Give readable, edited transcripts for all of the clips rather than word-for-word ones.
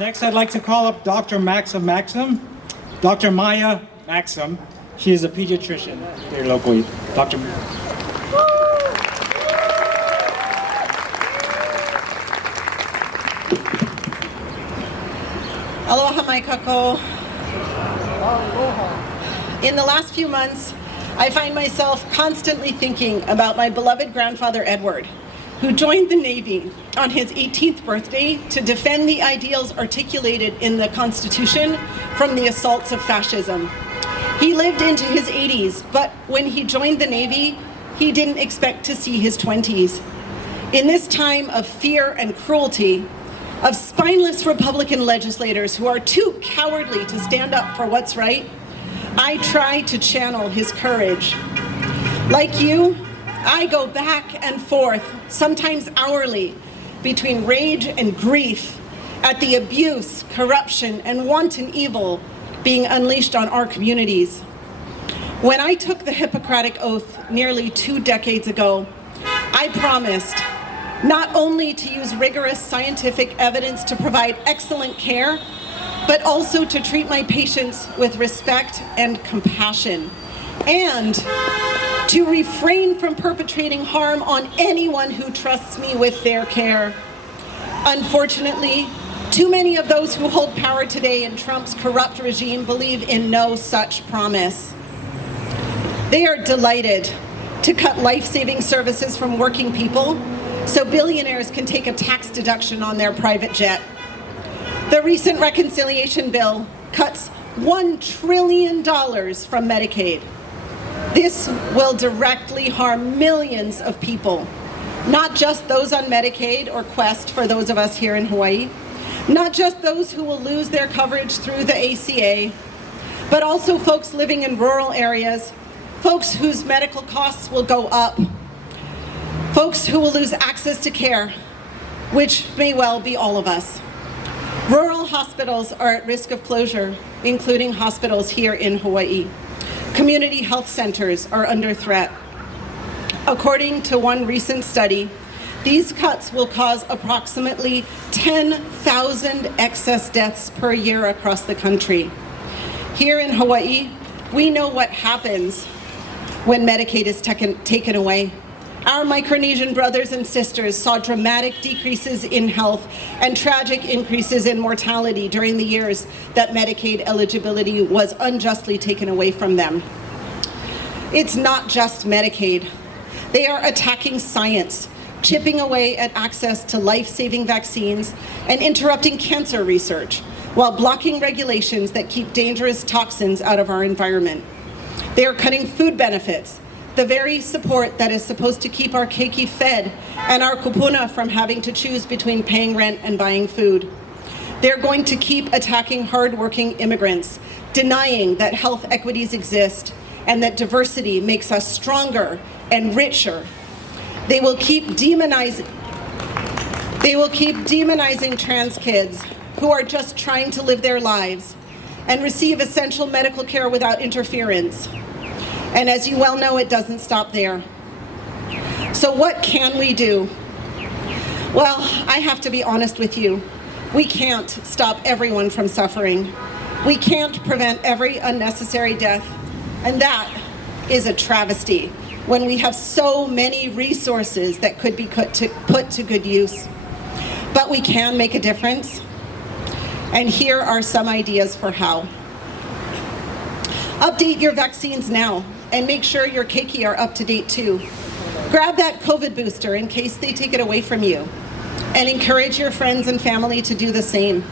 Next, I'd like to call up Dr. Maxym, Dr. Maya Maxym. She is a pediatrician here locally. Dr. Aloha mai kako. In the last few months, I find myself constantly thinking about my beloved grandfather Edward, who joined the Navy on his 18th birthday to defend the ideals articulated in the Constitution from the assaults of fascism. He lived into his 80s, but when he joined the Navy, he didn't expect to see his 20s. In this time of fear and cruelty, of spineless Republican legislators who are too cowardly to stand up for what's right, I try to channel his courage. Like you, I go back and forth, sometimes hourly, between rage and grief at the abuse, corruption, and wanton evil being unleashed on our communities. When I took the Hippocratic Oath nearly 2 decades ago, I promised not only to use rigorous scientific evidence to provide excellent care, but also to treat my patients with respect and compassion, and to refrain from perpetrating harm on anyone who trusts me with their care. Unfortunately, too many of those who hold power today in Trump's corrupt regime believe in no such promise. They are delighted to cut life-saving services from working people so billionaires can take a tax deduction on their private jet. The recent reconciliation bill cuts $1 trillion from Medicaid. This will directly harm millions of people, not just those on Medicaid or Quest for those of us here in Hawaii, not just those who will lose their coverage through the ACA, but also folks living in rural areas, folks whose medical costs will go up, folks who will lose access to care, which may well be all of us. Rural hospitals are at risk of closure, including hospitals here in Hawaii. Community health centers are under threat. According to one recent study, these cuts will cause approximately 10,000 excess deaths per year across the country. Here in Hawaii, we know what happens when Medicaid is taken away. Our Micronesian brothers and sisters saw dramatic decreases in health and tragic increases in mortality during the years that Medicaid eligibility was unjustly taken away from them. It's not just Medicaid. They are attacking science, chipping away at access to life-saving vaccines, and interrupting cancer research, while blocking regulations that keep dangerous toxins out of our environment. They are cutting food benefits, the very support that is supposed to keep our keiki fed and our kupuna from having to choose between paying rent and buying food. They're going to keep attacking hardworking immigrants, denying that health equities exist and that diversity makes us stronger and richer. They will keep demonizing trans kids who are just trying to live their lives and receive essential medical care without interference. And as you well know, it doesn't stop there. So what can we do? Well, I have to be honest with you. We can't stop everyone from suffering. We can't prevent every unnecessary death. And that is a travesty when we have so many resources that could be put to good use. But we can make a difference. And here are some ideas for how. Update your vaccines now and make sure your keiki are up to date too. Grab that COVID booster in case they take it away from you, and encourage your friends and family to do the same.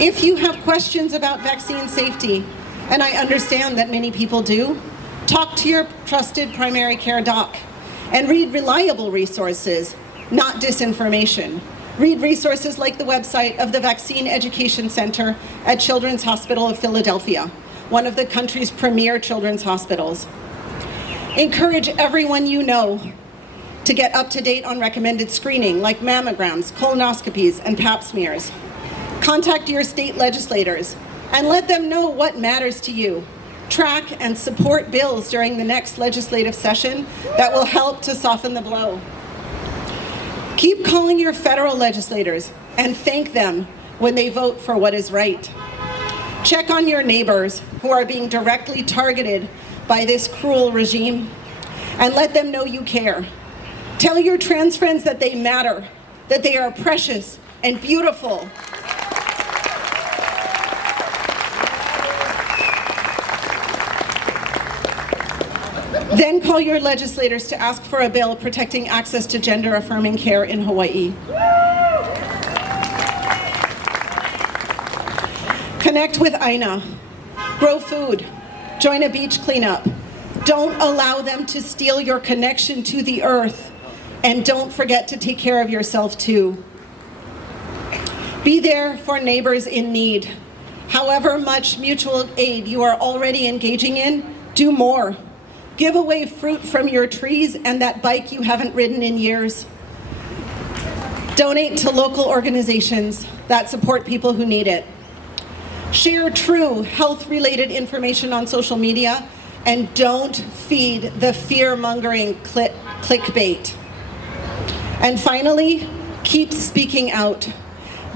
If you have questions about vaccine safety, and I understand that many people do, talk to your trusted primary care doc and read reliable resources, not disinformation. Read resources like the website of the Vaccine Education Center at Children's Hospital of Philadelphia, one of the country's premier children's hospitals. Encourage everyone you know to get up to date on recommended screening like mammograms, colonoscopies, and pap smears. Contact your state legislators and let them know what matters to you. Track and support bills during the next legislative session that will help to soften the blow. Keep calling your federal legislators and thank them when they vote for what is right. Check on your neighbors who are being directly targeted by this cruel regime and let them know you care. Tell your trans friends that they matter, that they are precious and beautiful. Then call your legislators to ask for a bill protecting access to gender-affirming care in Hawaii. Connect with Aina. Grow food. Join a beach cleanup. Don't allow them to steal your connection to the earth. And don't forget to take care of yourself too. Be there for neighbors in need. However much mutual aid you are already engaging in, do more. Give away fruit from your trees and that bike you haven't ridden in years. Donate to local organizations that support people who need it. Share true health-related information on social media and don't feed the fear-mongering clickbait. And finally, keep speaking out.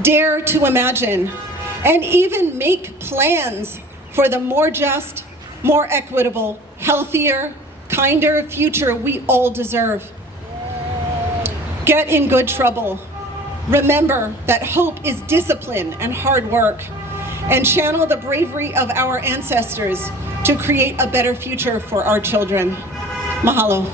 Dare to imagine and even make plans for the more just, more equitable, healthier, kinder future we all deserve. Get in good trouble. Remember that hope is discipline and hard work, and channel the bravery of our ancestors to create a better future for our children. Mahalo.